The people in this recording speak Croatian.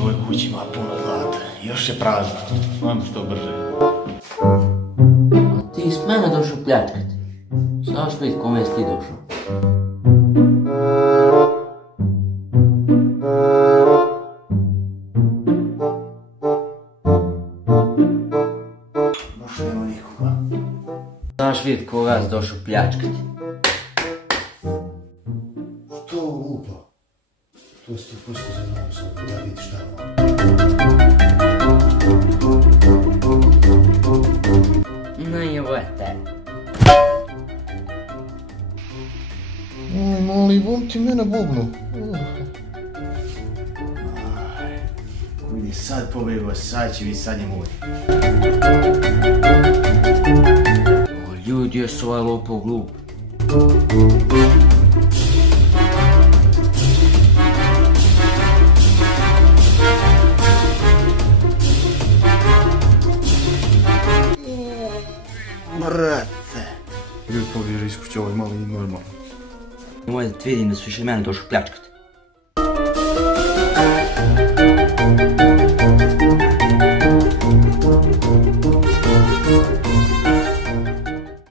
Ovoj kući ima puno zlata. Još je prazno. Mam što brže. A ti s mene došao pljačkat. Znaš vidjeti kome si ti došao? Baš nema nikoga. Znaš vidjeti koga si došao pljačkat. Što lupa? To si ti pusti za nogu sobu da vidiš šta je. No i ovo je te. Mali, bom ti mene bubnu. Vidi, sad pobjegao, sad će biti, sad je moj. O ljudi, jesu ovaj lopov glup. Brate. Ljudi pobježe iz kuće, ovo je malo i normalno. Nemoj da ti vidim da su više mene došao pljačkat.